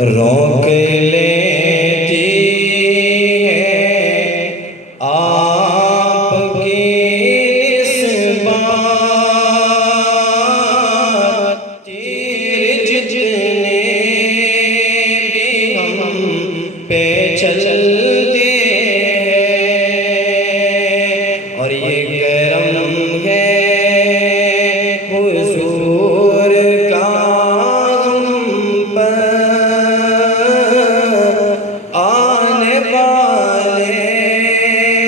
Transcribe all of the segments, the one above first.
روک لیتی ہے آپ کی نسبات، تیر جتنے بھی ہم پہ چلتے ہیں، اور یہ کرم ہے حضور کا ہم پر آنے والے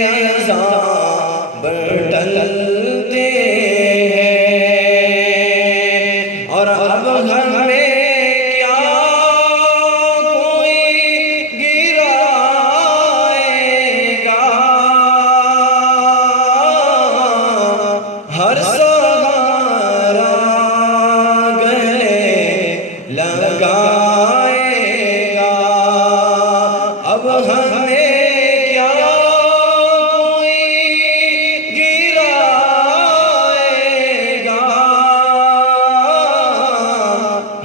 عذاب ٹلتے ہیں، اور اب ہمیں کیا کوئی گرائے گا، ہر سہارا گلے لگائے گا۔ اب ہمیں کیا کوئی گرائے گا،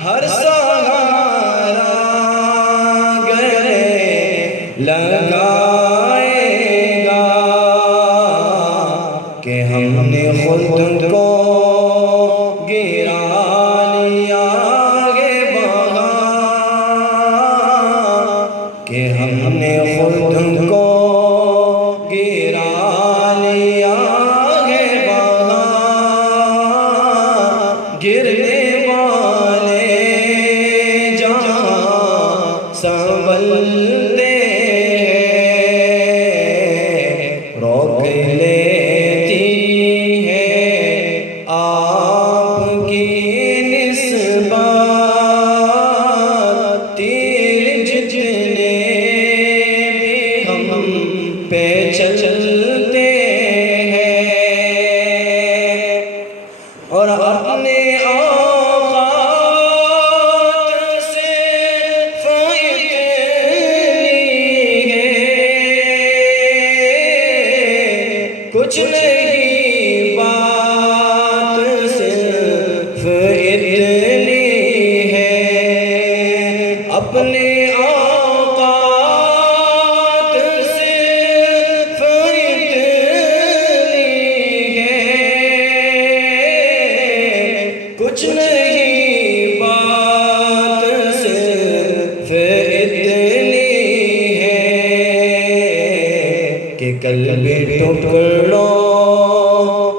ہر سہارا گلے لگائے گا، کہ ہم نے خود کو گرا لیا آگے بڑھا، کہ ہم نے خود کو گرا لیا آگے بڑھا، گرنے والے جہاں سنبھلتے ہیں، روک لیتی ہے آپ کی نسبات، تیر جتنے بھی ہم پہ چلتے ہیں، اور اپنے اوقات سے فائدے لیے کچھ نہیں، بات صرف اتنی ہے، اپنے اوقات صرف اتنی ہے، کچھ نہیں، بات صرف اتنی ہے، کہ کل بھی ٹکڑوں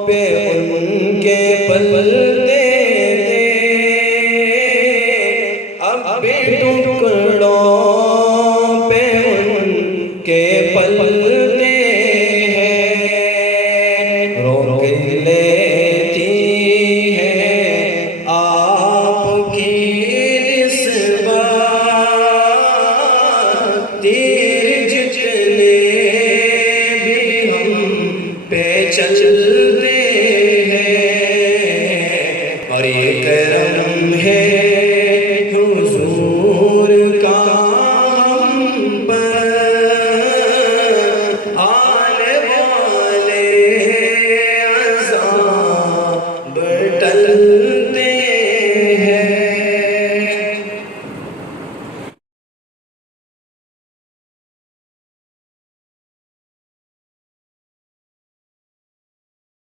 پہ ان کے پلتے تھے، اب بھی ٹکڑوں پہ ان کے پلتے ہیں، روک لیتی ہے آپ کی نسبات، تیر جتنے بھی ہم پہ چلتے ہیں، اور یہ کرم ہے